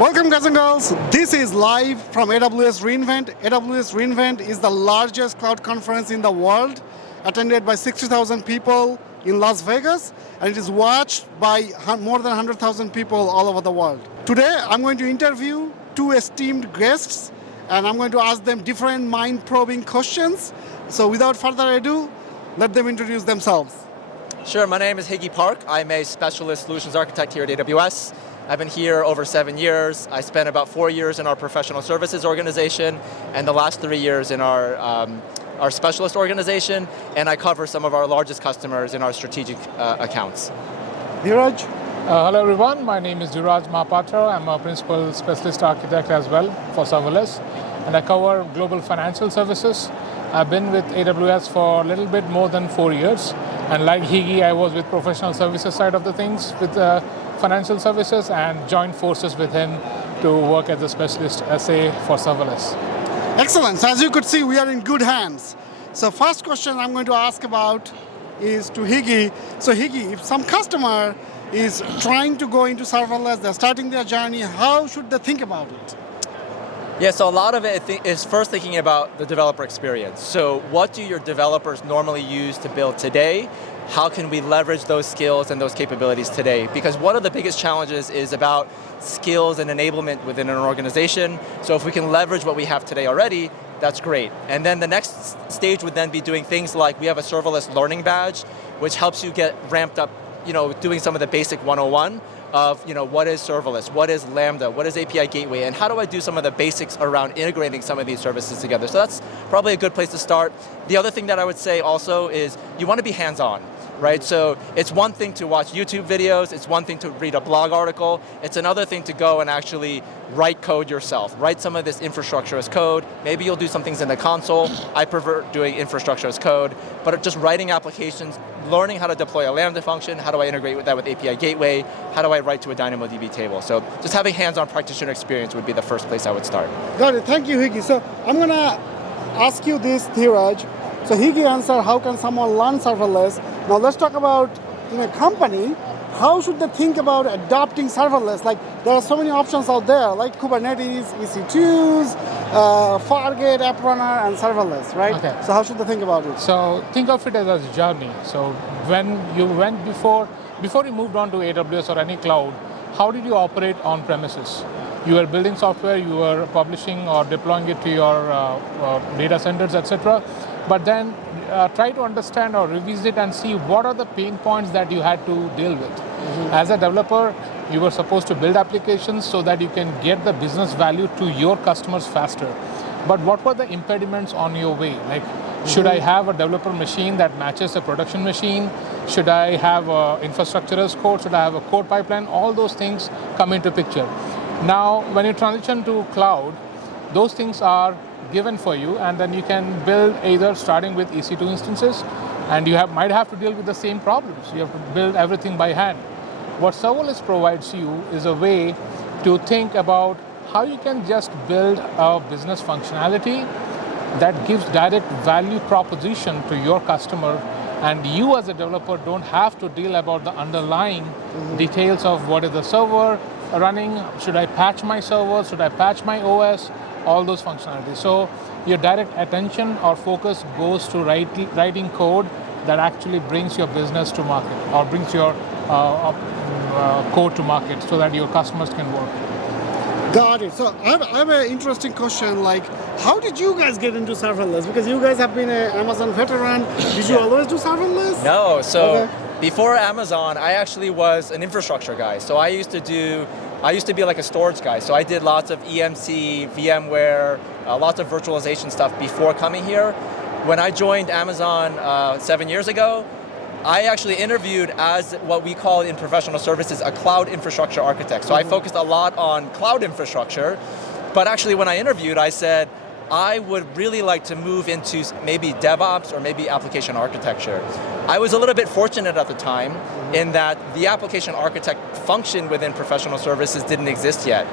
Welcome guys and girls. This is live from AWS reInvent. AWS reInvent is the largest cloud conference in the world, attended by 60,000 people in Las Vegas, and it is watched by more than 100,000 people all over the world. Today, I'm going to interview two esteemed guests, and I'm going to ask them different mind-probing questions. So without further ado, let them introduce themselves. Sure, my name is Heeki Park. I'm a specialist solutions architect here at AWS. I've been here over 7 years. I spent about 4 years in our professional services organization and the last 3 years in our specialist organization, and I cover some of our largest customers in our strategic accounts. Dhiraj? Hello everyone, my name is Dhiraj Mahapatro. I'm a principal specialist architect as well for Serverless, and I cover global financial services. I've been with AWS for a little bit more than 4 years, and like Heeki, I was with professional services side of the things with financial services and joined forces with him to work as a specialist SA for Serverless. Excellent. So as you could see, we are in good hands. So first question I'm going to ask about is to Heeki. So Heeki, if some customer is trying to go into serverless, they're starting their journey, how should they think about it? Yeah, so a lot of it is first thinking about the developer experience. So what do your developers normally use to build today? How can we leverage those skills and those capabilities today? Because one of the biggest challenges is about skills and enablement within an organization. So if we can leverage what we have today already, that's great. And then the next stage would then be doing things like, we have a serverless learning badge, which helps you get ramped up, doing some of the basic 101 of, what is serverless, what is Lambda, what is API gateway, and how do I do some of the basics around integrating some of these services together. So that's probably a good place to start. The other thing that I would say also is you want to be hands-on. Right, so it's one thing to watch YouTube videos, it's one thing to read a blog article, it's another thing to go and actually write code yourself, write some of this infrastructure as code. Maybe you'll do some things in the console. I prefer doing infrastructure as code, but just writing applications, learning how to deploy a Lambda function, how do I integrate with that with API gateway, how do I write to a DynamoDB table. So just having hands-on practitioner experience would be the first place I would start. Got it, thank you Heeki. So I'm going to ask you this, Dhiraj. So Heeki answered, how can someone learn serverless? Now let's talk about in a company, how should they think about adopting serverless? Like there are so many options out there, like Kubernetes, EC2s, Fargate, App Runner, and serverless, right? Okay. So how should they think about it? So think of it as a journey. So when you went before you moved on to AWS or any cloud, how did you operate on premises? You were building software, you were publishing or deploying it to your data centers, etc. But then try to understand or revisit and see what are the pain points that you had to deal with. Mm-hmm. As a developer, you were supposed to build applications so that you can get the business value to your customers faster. But what were the impediments on your way? Like, should I have a developer machine that matches a production machine? Should I have infrastructure as code? Should I have a code pipeline? All those things come into picture. Now, when you transition to cloud, those things are given for you, and then you can build either starting with EC2 instances, and you might have to deal with the same problems. You have to build everything by hand. What serverless provides you is a way to think about how you can just build a business functionality that gives direct value proposition to your customer, and you as a developer don't have to deal about the underlying details of what is the server running, should I patch my server, should I patch my OS, all those functionalities. So your direct attention or focus goes to writing code that actually brings your business to market or brings your code to market so that your customers can work. Got it. So I have an interesting question, like how did you guys get into serverless? Because you guys have been an Amazon veteran. Did you always do serverless? No, so before Amazon, I actually was an infrastructure guy. So I used to be like a storage guy. So I did lots of EMC, VMware, lots of virtualization stuff before coming here. When I joined Amazon 7 years ago, I actually interviewed as what we call in professional services a cloud infrastructure architect. So I focused a lot on cloud infrastructure, but actually when I interviewed, I said, I would really like to move into maybe DevOps or maybe application architecture. I was a little bit fortunate at the time in that the application architect function within professional services didn't exist yet.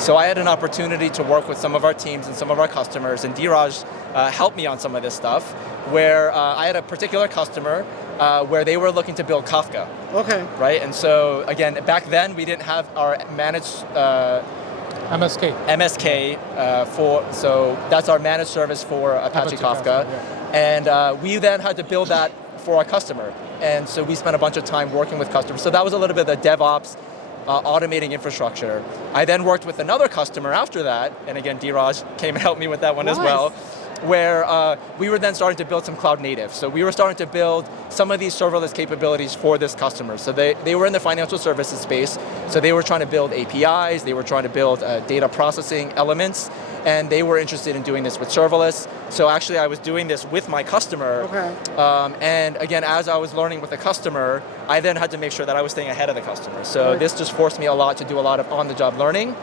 So I had an opportunity to work with some of our teams and some of our customers, and Dhiraj helped me on some of this stuff, where I had a particular customer where they were looking to build Kafka. Okay. Right, and so again, back then we didn't have our managed MSK. MSK so that's our managed service for Apache Kafka. And we then had to build that for our customer. And so we spent a bunch of time working with customers. So that was a little bit of the DevOps, automating infrastructure. I then worked with another customer after that, and again, Dhiraj came and helped me with that one as well, where we were then starting to build some cloud native. So we were starting to build some of these serverless capabilities for this customer. So they were in the financial services space, so they were trying to build APIs, they were trying to build data processing elements, and they were interested in doing this with serverless. So actually I was doing this with my customer, and again, as I was learning with the customer, I then had to make sure that I was staying ahead of the customer. So this just forced me a lot to do a lot of on-the-job learning.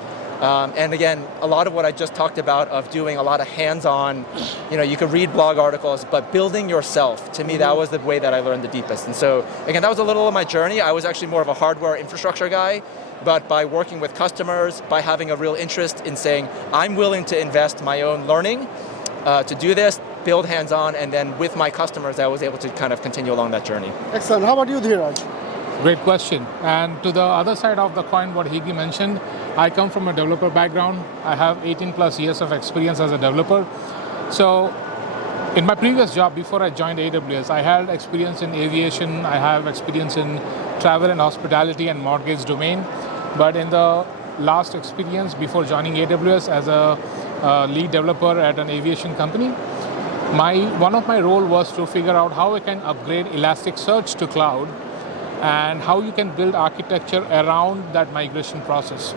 And again, a lot of what I just talked about of doing a lot of hands-on, you could read blog articles, but building yourself, to me, that was the way that I learned the deepest. And so, again, that was a little of my journey. I was actually more of a hardware infrastructure guy, but by working with customers, by having a real interest in saying, I'm willing to invest my own learning to do this, build hands-on, and then with my customers, I was able to kind of continue along that journey. Excellent. How about you, Dhiraj? Great question. And to the other side of the coin, what Heeki mentioned, I come from a developer background. I have 18 plus years of experience as a developer. So in my previous job, before I joined AWS, I had experience in aviation, I have experience in travel and hospitality and mortgage domain. But in the last experience before joining AWS as a lead developer at an aviation company, one of my role was to figure out how I can upgrade Elasticsearch to cloud and how you can build architecture around that migration process.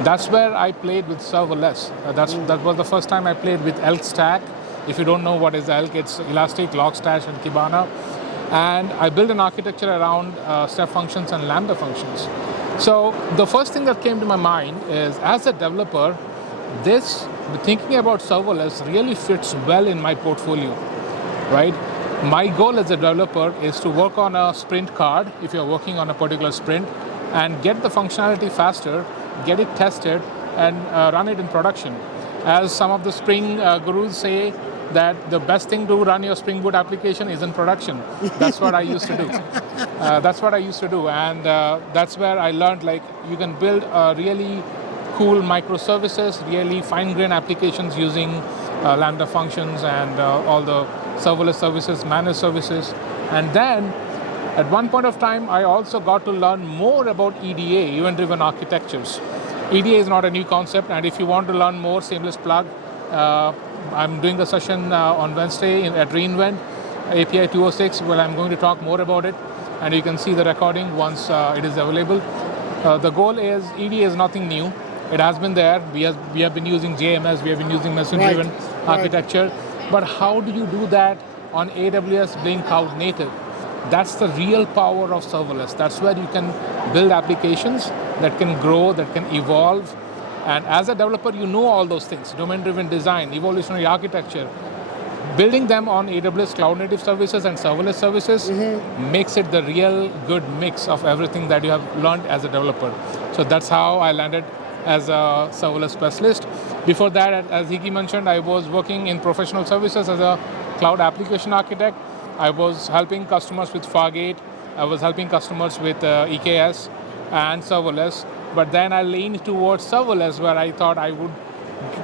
That's where I played with serverless. That was the first time I played with Elk Stack. If you don't know what is Elk, it's Elastic, Logstash, and Kibana. And I built an architecture around step functions and Lambda functions. So the first thing that came to my mind is, as a developer, thinking about serverless really fits well in my portfolio, right? My goal as a developer is to work on a sprint card, if you're working on a particular sprint, and get the functionality faster, get it tested, and run it in production. As some of the Spring gurus say, that the best thing to run your Spring Boot application is in production. That's what I used to do. And that's where I learned, you can build really cool microservices, really fine-grained applications using Lambda functions and all the serverless services, managed services. And then, at one point of time, I also got to learn more about EDA, event-driven architectures. EDA is not a new concept, and if you want to learn more, shameless plug, I'm doing a session on Wednesday at reInvent, API 206, where I'm going to talk more about it, and you can see the recording once it is available. The goal is, EDA is nothing new. It has been there. We have been using JMS, we have been using machine-driven architecture. But how do you do that on AWS being cloud native? That's the real power of serverless. That's where you can build applications that can grow, that can evolve. And as a developer, you know all those things. Domain-driven design, evolutionary architecture. Building them on AWS cloud native services and serverless services makes it the real good mix of everything that you have learned as a developer. So that's how I landed as a serverless specialist. Before that, as Heeki mentioned, I was working in professional services as a cloud application architect. I was helping customers with Fargate. I was helping customers with EKS and serverless. But then I leaned towards serverless, where I thought I would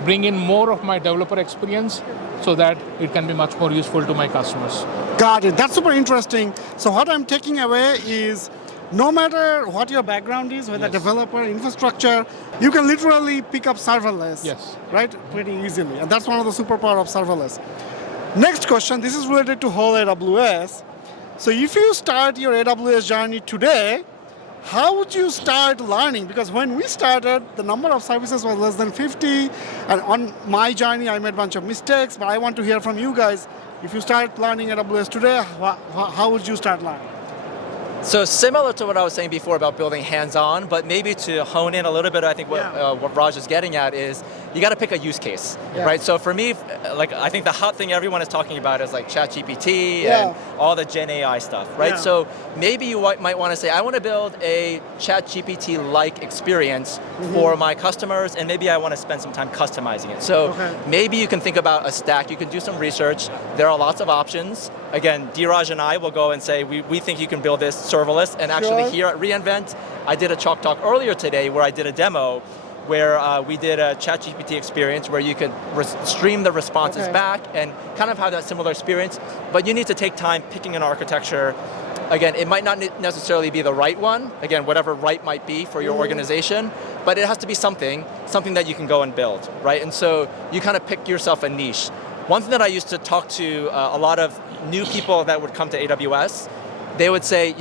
bring in more of my developer experience so that it can be much more useful to my customers. Got it. That's super interesting. So what I'm taking away is, no matter what your background is, whether developer, infrastructure, you can literally pick up serverless, right? Pretty easily. And that's one of the superpower of serverless. Next question, this is related to whole AWS. So if you start your AWS journey today, how would you start learning? Because when we started, the number of services was less than 50. And on my journey, I made a bunch of mistakes. But I want to hear from you guys. If you start learning AWS today, how would you start learning? So similar to what I was saying before about building hands-on, but maybe to hone in a little bit, I think what Raj is getting at is, you got to pick a use case, right? So for me, I think the hot thing everyone is talking about is ChatGPT and all the Gen AI stuff, right? So maybe you might want to say, I want to build a ChatGPT-like experience for my customers, and maybe I want to spend some time customizing it. So maybe you can think about a stack, you can do some research, there are lots of options. Again, Dhiraj and I will go and say, we think you can build this serverless, and actually here at reInvent, I did a Chalk Talk earlier today where I did a demo where we did a ChatGPT experience where you could stream the responses back and kind of have that similar experience, but you need to take time picking an architecture. Again, it might not necessarily be the right one, again, whatever right might be for your organization, but it has to be something that you can go and build, right? And so you kind of pick yourself a niche. One thing that I used to talk to a lot of new people that would come to AWS, they would say,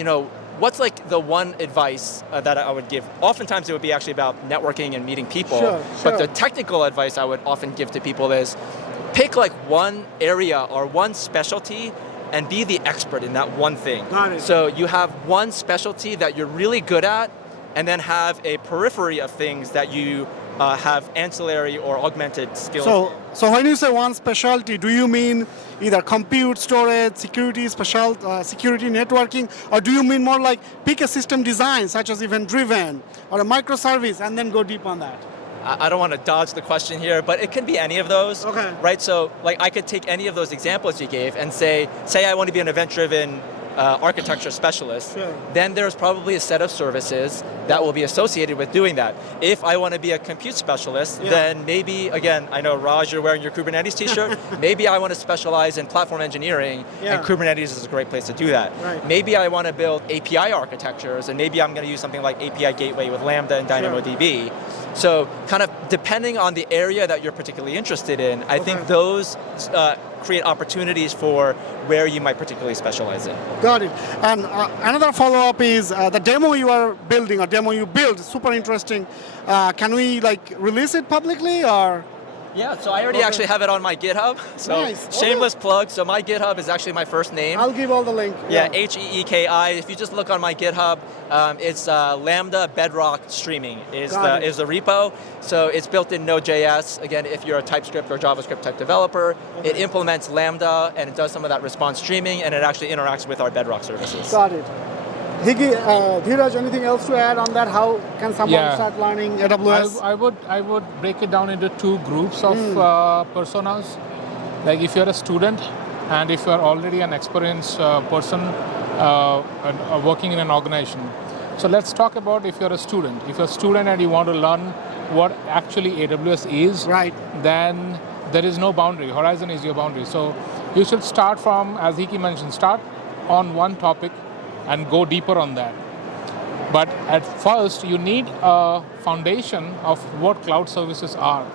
what's like the one advice that I would give? Oftentimes it would be actually about networking and meeting people, but the technical advice I would often give to people is pick like one area or one specialty and be the expert in that one thing. Got it. So you have one specialty that you're really good at, and then have a periphery of things that you have ancillary or augmented skills. So when you say one specialty, do you mean either compute, storage, security, security networking, or do you mean more like pick a system design, such as event-driven, or a microservice, and then go deep on that? I don't want to dodge the question here, but it can be any of those, right? So like I could take any of those examples you gave and say I want to be an event-driven architecture specialist, then there's probably a set of services that will be associated with doing that. If I want to be a compute specialist, then maybe, again, I know Raj, you're wearing your Kubernetes t-shirt, maybe I want to specialize in platform engineering, and Kubernetes is a great place to do that. Maybe I want to build API architectures, and maybe I'm going to use something like API Gateway with Lambda and DynamoDB. So kind of depending on the area that you're particularly interested in, I think those create opportunities for where you might particularly specialize in. Got it. And another follow-up is the demo you are building, or demo you build, super interesting. Can we like release it publicly, or? Yeah, so I already actually have it on my GitHub. So shameless plug. So my GitHub is actually my first name. I'll give all the link. Yeah, Heeki. If you just look on my GitHub, it's Lambda Bedrock Streaming is the repo. So it's built in Node.js. Again, if you're a TypeScript or JavaScript type developer, it implements Lambda and it does some of that response streaming, and it actually interacts with our Bedrock services. Got it. Heeki, Dhiraj, anything else to add on that? How can someone start learning AWS? I would break it down into two groups of personas. Like if you're a student and if you're already an experienced person working in an organization. So let's talk about if you're a student. If you're a student and you want to learn what actually AWS is, then there is no boundary. Horizon is your boundary. So you should start from, as Heeki mentioned, start on one topic and go deeper on that. But at first, you need a foundation of what cloud services are.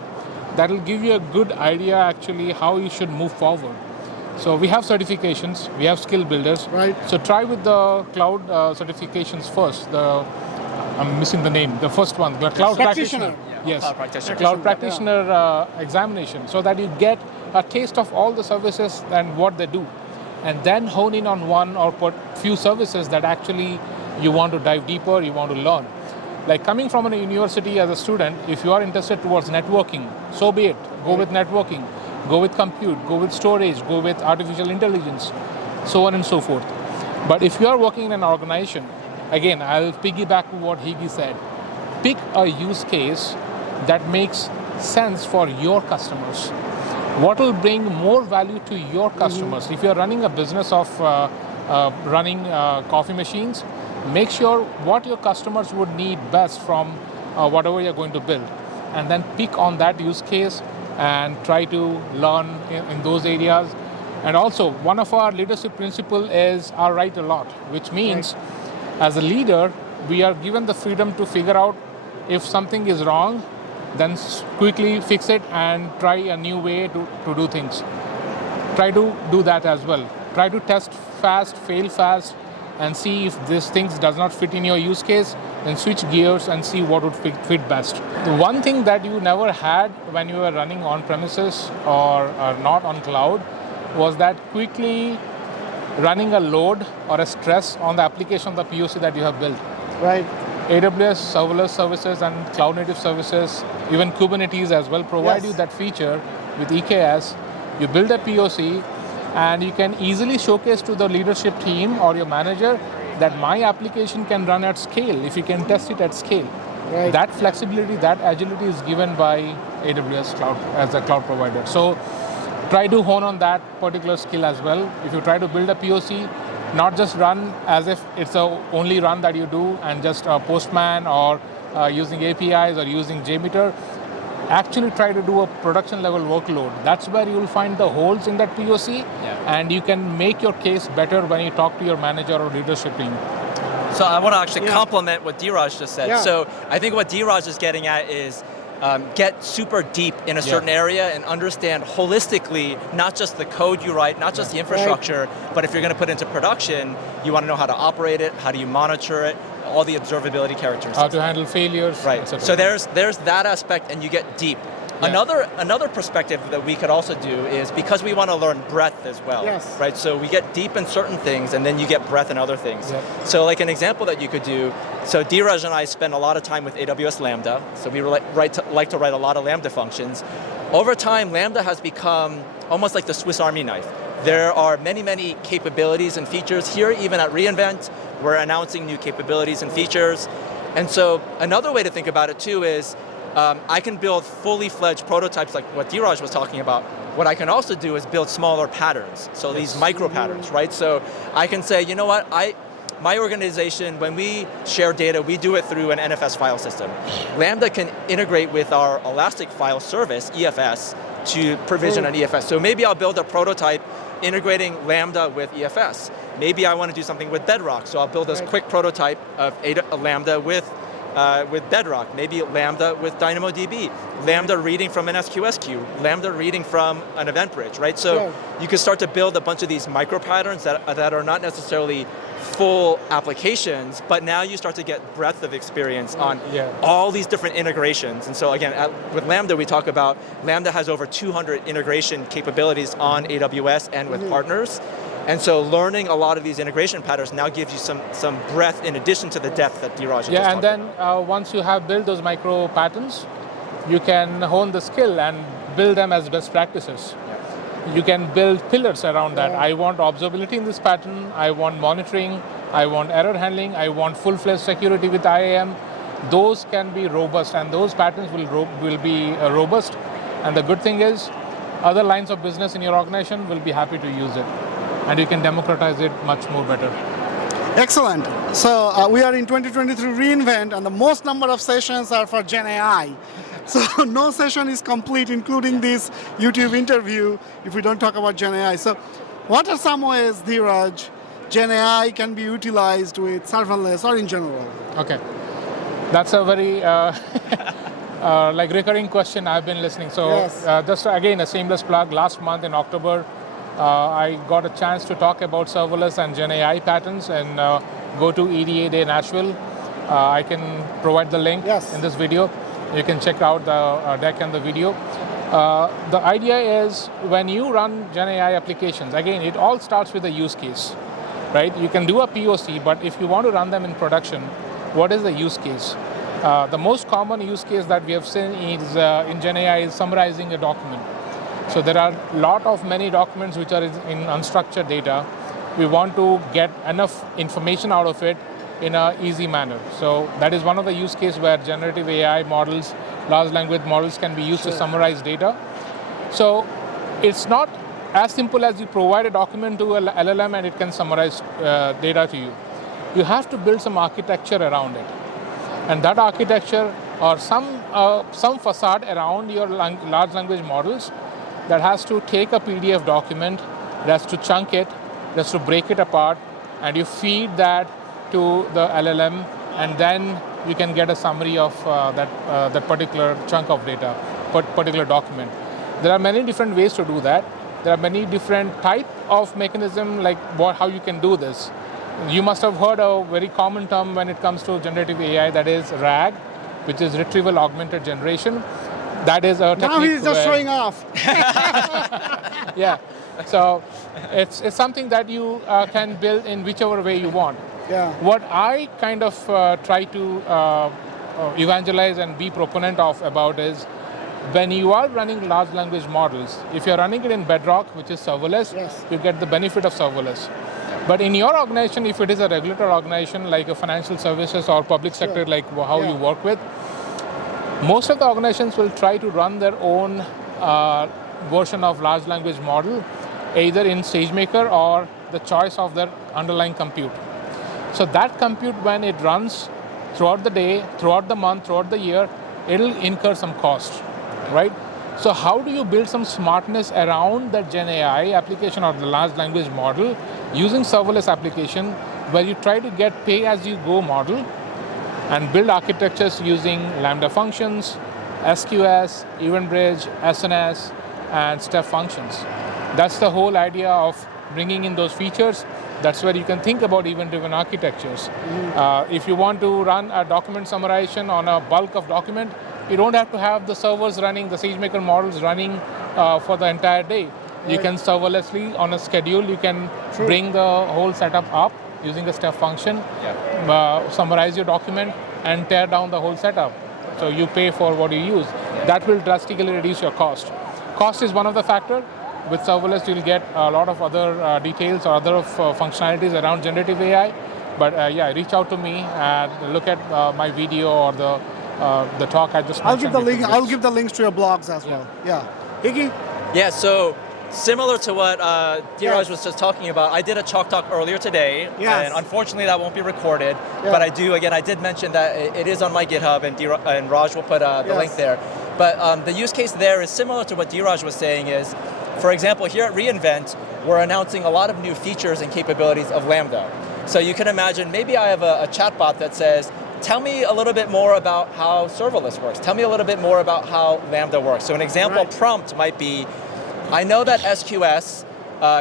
That will give you a good idea actually how you should move forward. So we have certifications, we have skill builders. So try with the cloud certifications first. I'm missing the name, the first one, the cloud practitioner. Yes, cloud practitioner examination, so that you get a taste of all the services and what they do. And then hone in on one or put few services that actually you want to dive deeper, you want to learn. Like coming from a university as a student, if you are interested towards networking, so be it. Go with networking, go with compute, go with storage, go with artificial intelligence, so on and so forth. But if you are working in an organization, again, I'll piggyback to what Heeki said. Pick a use case that makes sense for your customers. What will bring more value to your customers? If you're running a business of running coffee machines, make sure what your customers would need best from whatever you're going to build. And then pick on that use case and try to learn in those areas. And also, one of our leadership principles is our right a lot, which means as a leader, we are given the freedom to figure out if something is wrong, then quickly fix it and try a new way to do things. Try to do that as well. Try to test fast, fail fast, and see if this thing does not fit in your use case, then switch gears and see what would fit best. The one thing that you never had when you were running on premises or not on cloud was that quickly running a load or a stress on the application, the POC that you have built. AWS serverless services and cloud native services, even Kubernetes as well, provide you that feature with EKS. You build a POC and you can easily showcase to the leadership team or your manager that my application can run at scale if you can test it at scale. That flexibility, that agility is given by AWS Cloud as a cloud provider. So try to hone on that particular skill as well. If you try to build a POC, not just run as if it's the only run that you do and just Postman or using APIs or using JMeter, actually try to do a production level workload. That's where you'll find the holes in that POC, and you can make your case better when you talk to your manager or leadership team. So I want to actually complement what Dhiraj just said. Yeah. So I think what Dhiraj is getting at is get super deep in a certain area and understand holistically, not just the code you write, not just the infrastructure, but if you're going to put it into production, you want to know how to operate it, how do you monitor it, all the observability characteristics. How to handle failures. Right. etc. So there's that aspect, and you get deep. Another perspective that we could also do is because we want to learn breadth as well. Yes. Right. So we get deep in certain things, and then you get breadth in other things. So like an example that you could do. So Dhiraj and I spend a lot of time with AWS Lambda. So we like to write a lot of Lambda functions. Over time, Lambda has become almost like the Swiss Army knife. There are many, many capabilities and features here, even at reInvent. We're announcing new capabilities and features. And so another way to think about it too is I can build fully fledged prototypes like what Dhiraj was talking about. What I can also do is build smaller patterns. So these micro patterns, right? So I can say, you know what, my organization, when we share data, we do it through an NFS file system. Lambda can integrate with our Elastic File Service, EFS, to provision an EFS. So maybe I'll build a prototype integrating Lambda with EFS. Maybe I want to do something with Bedrock, so I'll build this quick prototype of Lambda with Bedrock, maybe Lambda with DynamoDB, Lambda reading from an SQS queue, Lambda reading from an event bridge, right? So you can start to build a bunch of these micro patterns that are not necessarily full applications, but now you start to get breadth of experience on all these different integrations. And so again, with Lambda, we talk about Lambda has over 200 integration capabilities on AWS and with partners. And so learning a lot of these integration patterns now gives you some breadth in addition to the depth that Dhiraj just talked then once you have built those micro patterns, you can hone the skill and build them as best practices. You can build pillars around that. I want observability in this pattern, I want monitoring, I want error handling, I want full-fledged security with IAM. Those can be robust, and those patterns will be robust. And the good thing is, other lines of business in your organization will be happy to use it. And you can democratize it much more better. Excellent. So we are in 2023 reInvent, and the most number of sessions are for Gen AI. So no session is complete, including this YouTube interview, if we don't talk about Gen AI. So what are some ways, Dhiraj, Gen AI can be utilized with serverless or in general? Okay. That's a very like recurring question I've been listening. So just again, a shameless plug, last month in October, I got a chance to talk about serverless and Gen AI patterns and go to EDA Day Nashville. I can provide the link in this video. You can check out the deck and the video. The idea is when you run Gen AI applications, again, it all starts with a use case, right? You can do a POC, but if you want to run them in production, what is the use case? The most common use case that we have seen is in Gen AI is summarizing a document. So there are many documents which are in unstructured data. We want to get enough information out of it in an easy manner. So that is one of the use cases where generative AI models, large language models can be used to summarize data. So it's not as simple as you provide a document to an LLM and it can summarize data to you. You have to build some architecture around it. And that architecture or some facade around your large language models that has to take a PDF document, it has to chunk it, it has to break it apart, and you feed that to the LLM, and then you can get a summary of that particular chunk of data, particular document. There are many different ways to do that. There are many different type of mechanism, like how you can do this. You must have heard a very common term when it comes to generative AI, that is RAG, which is retrieval augmented generation. That is a technique. Now he's just showing off. Yeah, so it's something that you can build in whichever way you want. Yeah. What I kind of try to evangelize and be proponent of about is when you are running large language models, if you're running it in Bedrock, which is serverless, you get the benefit of serverless. But in your organization, if it is a regulated organization like a financial services or public sector, like how you work with, most of the organizations will try to run their own version of large language model, either in SageMaker or the choice of their underlying compute. So that compute, when it runs, throughout the day, throughout the month, throughout the year, it'll incur some cost, right? So how do you build some smartness around that Gen AI application or the large language model using serverless application where you try to get pay-as-you-go model and build architectures using Lambda functions, SQS, Event Bridge, SNS, and step functions. That's the whole idea of bringing in those features. That's where you can think about event-driven architectures. If you want to run a document summarization on a bulk of document, you don't have to have the servers running, the SageMaker models running for the entire day. You can serverlessly, on a schedule, you can bring the whole setup up using a step function, summarize your document, and tear down the whole setup. So you pay for what you use. That will drastically reduce your cost. Cost is one of the factors. With serverless, you'll get a lot of other details or other functionalities around generative AI. But reach out to me and look at my video or the talk I just mentioned. I'll give the links to your blogs as well. Yeah. Heeki? Yeah, so similar to what Dhiraj was just talking about, I did a chalk talk earlier today, and unfortunately that won't be recorded, but I did mention that it is on my GitHub, and Raj will put the link there. But the use case there is similar to what Dhiraj was saying is, for example, here at reInvent, we're announcing a lot of new features and capabilities of Lambda. So you can imagine, maybe I have a chatbot that says, tell me a little bit more about how serverless works. Tell me a little bit more about how Lambda works. So an example prompt might be, I know that SQS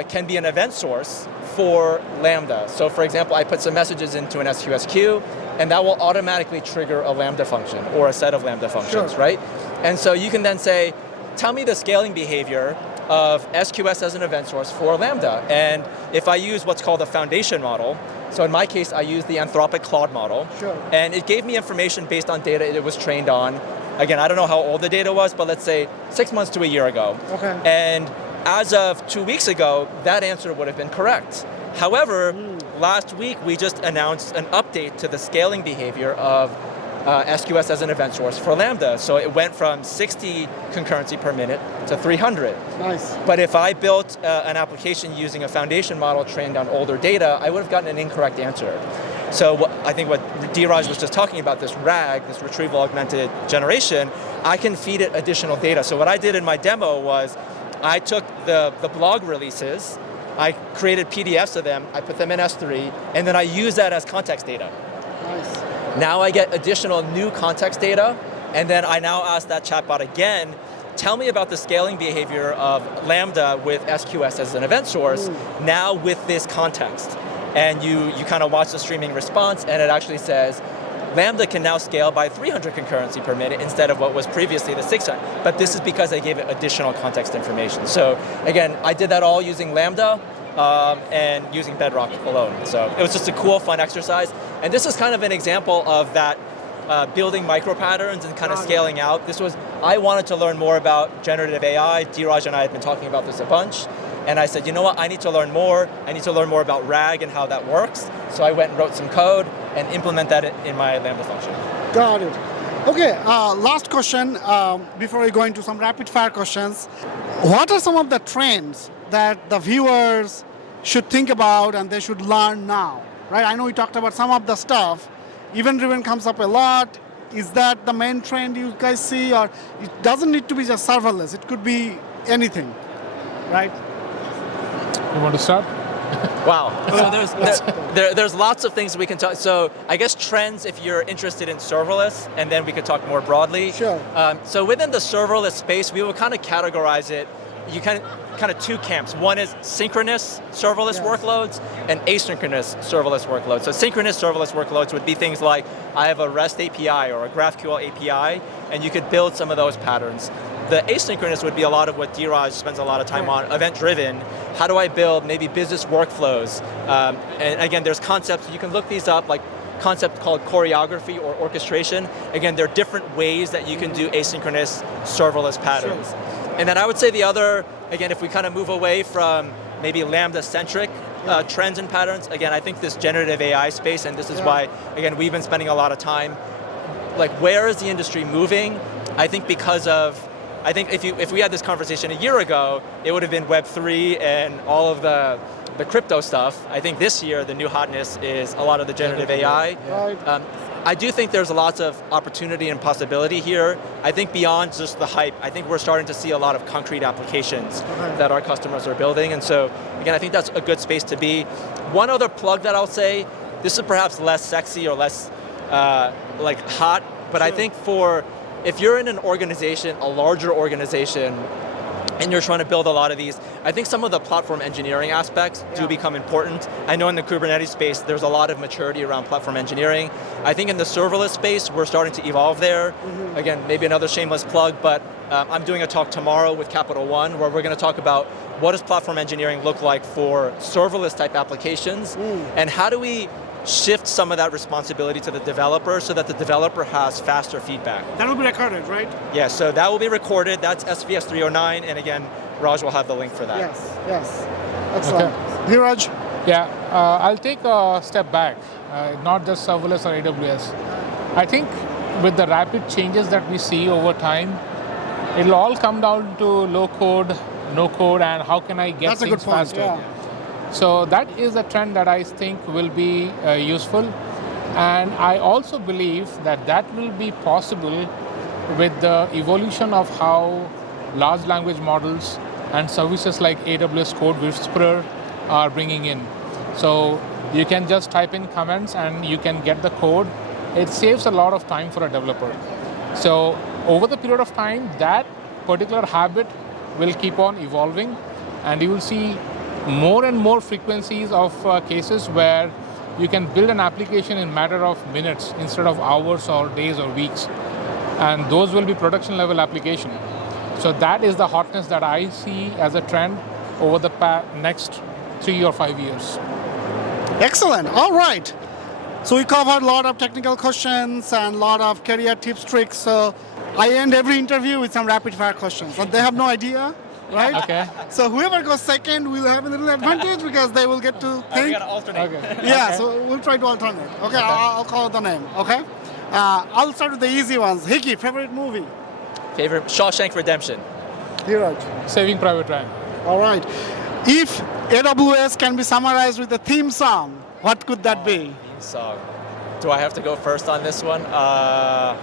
can be an event source for Lambda. So for example, I put some messages into an SQS queue, and that will automatically trigger a Lambda function or a set of Lambda functions, right? And so you can then say, tell me the scaling behavior of SQS as an event source for Lambda. And if I use what's called a foundation model, so in my case, I used the Anthropic Claude model, and it gave me information based on data it was trained on. Again, I don't know how old the data was, but let's say 6 months to a year ago. And as of 2 weeks ago, that answer would have been correct. However, last week we just announced an update to the scaling behavior of SQS as an event source for Lambda. So it went from 60 concurrency per minute to 300. Nice. But if I built an application using a foundation model trained on older data, I would have gotten an incorrect answer. So I think what Dhiraj was just talking about, this RAG, this retrieval augmented generation, I can feed it additional data. So what I did in my demo was I took the blog releases, I created PDFs of them, I put them in S3, and then I use that as context data. Nice. Now I get additional new context data, and then I now ask that chatbot again, tell me about the scaling behavior of Lambda with SQS as an event source, now with this context. And you kind of watch the streaming response, and it actually says, Lambda can now scale by 300 concurrency per minute instead of what was previously the 600. But this is because I gave it additional context information. So again, I did that all using Lambda and using Bedrock alone. So it was just a cool, fun exercise. And this is kind of an example of that building micro patterns and kind of scaling out. I wanted to learn more about generative AI. Dhiraj and I had been talking about this a bunch. And I said, you know what, I need to learn more. I need to learn more about RAG and how that works. So I went and wrote some code and implement that in my Lambda function. Got it. Okay, last question before we go into some rapid fire questions. What are some of the trends that the viewers should think about and they should learn now? Right? I know we talked about some of the stuff. Event-driven comes up a lot. Is that the main trend you guys see? Or it doesn't need to be just serverless. It could be anything, right? You want to start? Wow. So there's lots of things we can talk. So I guess trends, if you're interested in serverless, and then we could talk more broadly. Sure. So within the serverless space, we will kind of categorize it. You kind of two camps. One is synchronous serverless workloads and asynchronous serverless workloads. So synchronous serverless workloads would be things like, I have a REST API or a GraphQL API, and you could build some of those patterns. The asynchronous would be a lot of what Dhiraj spends a lot of time on, event-driven. How do I build maybe business workflows? And again, there's concepts, you can look these up, like concept called choreography or orchestration. Again, there are different ways that you can do asynchronous serverless patterns. Sure. And then I would say the other, again, if we kind of move away from maybe Lambda-centric trends and patterns, again, I think this generative AI space, and this is why, again, we've been spending a lot of time, like where is the industry moving? I think because of, if we had this conversation a year ago, it would have been Web3 and all of the crypto stuff. I think this year, the new hotness is a lot of the generative AI. I do think there's lots of opportunity and possibility here. I think beyond just the hype, I think we're starting to see a lot of concrete applications that our customers are building. And so, again, I think that's a good space to be. One other plug that I'll say, this is perhaps less sexy or less like hot, but I think if you're in an organization, a larger organization, and you're trying to build a lot of these, I think some of the platform engineering aspects do become important. I know in the Kubernetes space, there's a lot of maturity around platform engineering. I think in the serverless space, we're starting to evolve there. Again, maybe another shameless plug, but I'm doing a talk tomorrow with Capital One where we're going to talk about what does platform engineering look like for serverless type applications, and how do we shift some of that responsibility to the developer so that the developer has faster feedback. That will be recorded, right? Yeah, so that will be recorded. That's SVS 309, and again, Raj will have the link for that. Yes. Excellent. Dhiraj? Yeah, I'll take a step back, not just serverless or AWS. I think with the rapid changes that we see over time, it'll all come down to low code, no code, and how can I get That's things a good point, faster. yeah. So that is a trend that I think will be useful. And I also believe that will be possible with the evolution of how large language models and services like AWS Code Whisperer are bringing in. So you can just type in comments and you can get the code. It saves a lot of time for a developer. So over the period of time, that particular habit will keep on evolving, and you will see more and more frequencies of cases where you can build an application in a matter of minutes instead of hours or days or weeks. And those will be production level application. So that is the hotness that I see as a trend over the next 3 or 5 years. Excellent. All right. So we covered a lot of technical questions and a lot of career tips, tricks. So I end every interview with some rapid fire questions. And they have no idea, right? Okay. So whoever goes second will have a little advantage because they will get to think. We gotta alternate. Okay. Yeah, Okay. so we'll try to alternate. Okay, I'll call the name, okay? I'll start with the easy ones. Heeki, favorite movie? Favorite, Shawshank Redemption. Dhiraj. Saving Private Ryan. All right. If AWS can be summarized with a theme song, what could that be? Theme song. Do I have to go first on this one? I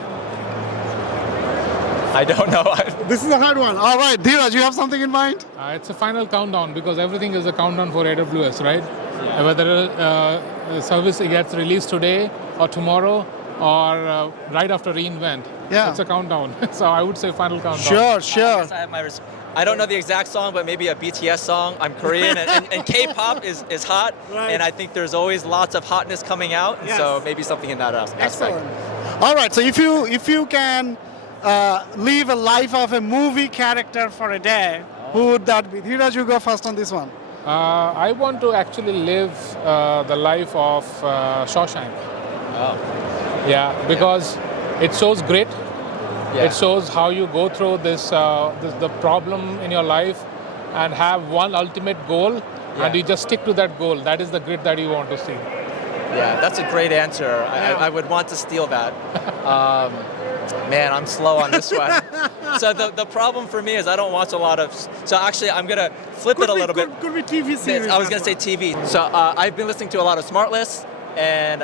don't know. This is a hard one. All right, Dhiraj, you have something in mind? It's a final countdown because everything is a countdown for AWS, right? Yeah. Whether a service gets released today or tomorrow or right after reInvent, Yeah. it's a countdown. So I would say final countdown. Sure. I have my I don't know the exact song, but maybe a BTS song. I'm Korean, and K-pop is hot, Right. and I think there's always lots of hotness coming out, and Yes. so maybe something in that aspect. Excellent. All right, so if you can live a life of a movie character for a day, who would that be? Dhiraj, you go first on this one. I want to actually live the life of Shawshank. Oh. Yeah, because it shows grit. Yeah. It shows how you go through the problem in your life and have one ultimate goal, Yeah. and you just stick to that goal. That is the grit that you want to see. Yeah, that's a great answer. I would want to steal that. Man, I'm slow on this one. So the problem for me is I don't watch a lot of. So actually, I'm gonna flip it a little bit. Could be TV series. I was going to say TV. So I've been listening to a lot of Smartless, and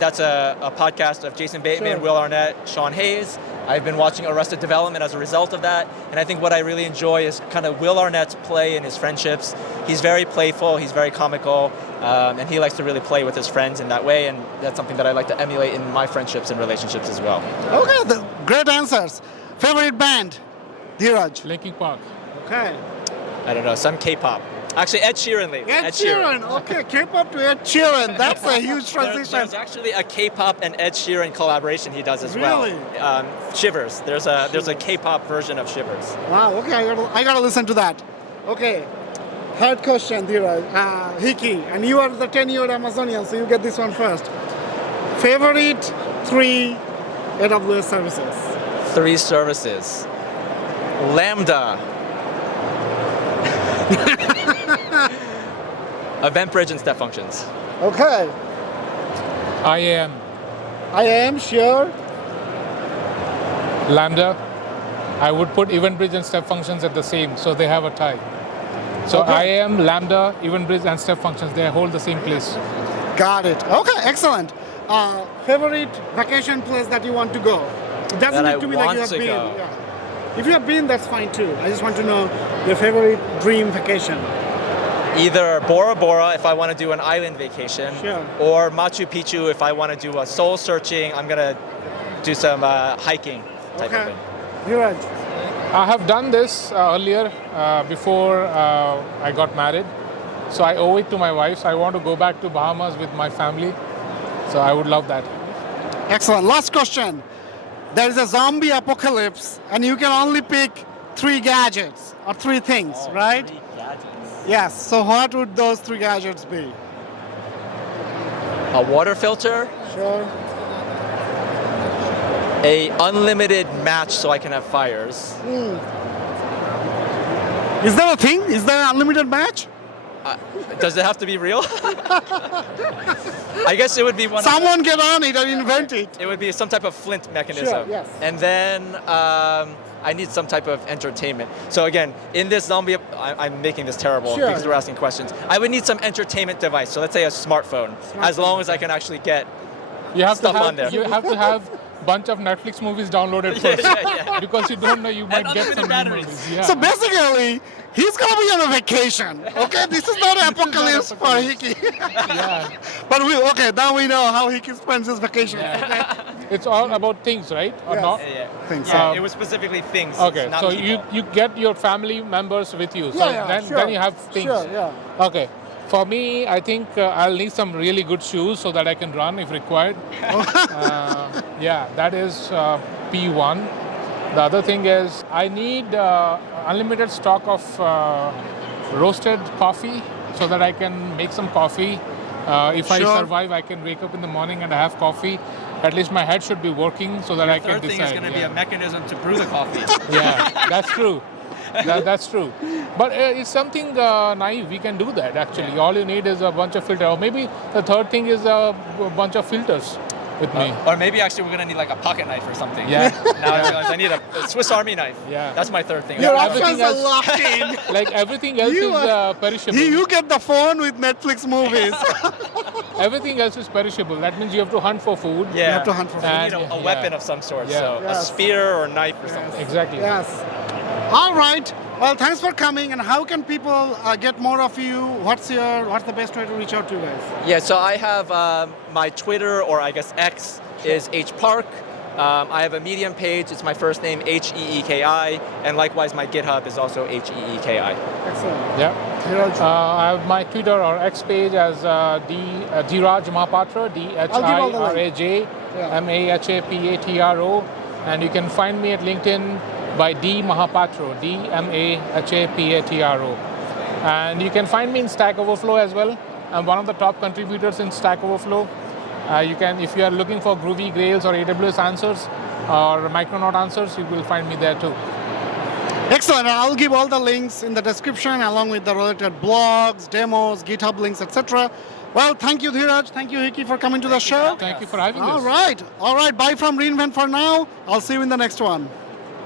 that's a podcast of Jason Bateman, Sure. Will Arnett, Sean Hayes. I've been watching Arrested Development as a result of that, and I think what I really enjoy is kind of Will Arnett's play in his friendships. He's very playful, he's very comical, and he likes to really play with his friends in that way, and that's something that I like to emulate in my friendships and relationships as well. Okay, great answers. Favorite band? Dhiraj. Linkin Park. Okay. I don't know, some K-pop. Actually, Ed Sheeran lately. Ed Sheeran. Okay, K-pop to Ed Sheeran. That's a huge transition. There's actually a K-pop and Ed Sheeran collaboration he does as Really? well. Shivers. There's a K-pop version of Shivers. Wow. Okay, I gotta listen to that. Okay. Hard question, Dhiraj. Heeki, and you are the 10-year Amazonian, so you get this one first. Favorite 3 AWS services? 3 services. Lambda. EventBridge and step functions. Okay. IAM, I am sure. Lambda. I would put EventBridge and step functions at the same, so they have a tie. So Okay. IAM, Lambda, EventBridge, and step functions, they hold the same place. Got it. Okay, excellent. favorite vacation place that you want to go? It doesn't That I need to be like want you have to been. go. Yeah. If you have been, that's fine too. I just want to know your favorite dream vacation. Either Bora Bora if I want to do an island vacation, Sure. or Machu Picchu if I want to do a soul searching. I'm gonna do some hiking type of Okay. thing. Dhiraj. I have done this earlier before I got married. So I owe it to my wife. So I want to go back to Bahamas with my family. So I would love that. Excellent. Last question. There is a zombie apocalypse, and you can only pick 3 gadgets or 3 things, right? 3 gadgets. Yes. So what would those 3 gadgets be? A water filter, Sure. a unlimited match so I can have fires. Is there a thing? Is there an unlimited match? Does it have to be real? I guess it would be one. Someone get on it and invent it. It would be some type of flint mechanism. Sure, yes. And then I need some type of entertainment. So again, in this zombie, I'm making this terrible Sure. because we're asking questions. I would need some entertainment device. So let's say a smartphone, as long as I can actually get. You have Stuff to have, on there. You have to have bunch of Netflix movies downloaded first. yeah. Because you don't know, you might get unlimited some new batteries. movies. Yeah. So basically, he's gonna be on a vacation. Okay, this is not an apocalypse for Heeki. yeah. But now we know how Heeki spends his vacation. Okay. It's all about things, right? Or Yes. not? Yeah. Thanks. Yeah, it was specifically things. Okay, not so people. you get your family members with you. So then you have things. Sure, yeah. Okay. For me, I think I'll need some really good shoes so that I can run if required. Yeah, that is P1. The other thing is I need unlimited stock of roasted coffee so that I can make some coffee. If I Sure. survive, I can wake up in the morning and have coffee. At least my head should be working so that I can Third decide. thing is going to be a mechanism to brew the coffee. Yeah, that's true. That's true. But it's something naive. We can do that actually. All you need is a bunch of filters. Or maybe the third thing is a bunch of filters with me. Or maybe actually we're going to need like a pocket knife or something. Yeah. Now I realize I need a Swiss Army knife. Yeah. That's my third thing. Your everything options are else- locked in. Like everything else You is are- perishable. You get the phone with Netflix movies. Everything else is perishable. That means you have to hunt for food. Yeah. You have to hunt for food. You need And- a weapon of some sort. Yeah. So Yes. a spear or knife or something. Exactly. Yes. All right. Well, thanks for coming. And how can people get more of you? What's the best way to reach out to you guys? Yeah, so I have my Twitter, or I guess X, is H Park. I have a Medium page. It's my first name, Heeki, and likewise my GitHub is also Heeki. Excellent. Yeah. Dhiraj. I have my Twitter or X page as Dhiraj Mahapatro, Dhiraj Mahapatro, and you can find me at LinkedIn by D Mahapatro, Mahapatro. And you can find me in Stack Overflow as well. I'm one of the top contributors in Stack Overflow. You can, if you are looking for Groovy Grails or AWS answers or Micronaut answers, you will find me there too. Excellent. And I'll give all the links in the description along with the related blogs, demos, GitHub links, etc. Well, thank you, Dhiraj. Thank you, Heeki, for coming to the show. Thank you for having All us. right. All right. Bye from reInvent for now. I'll see you in the next one.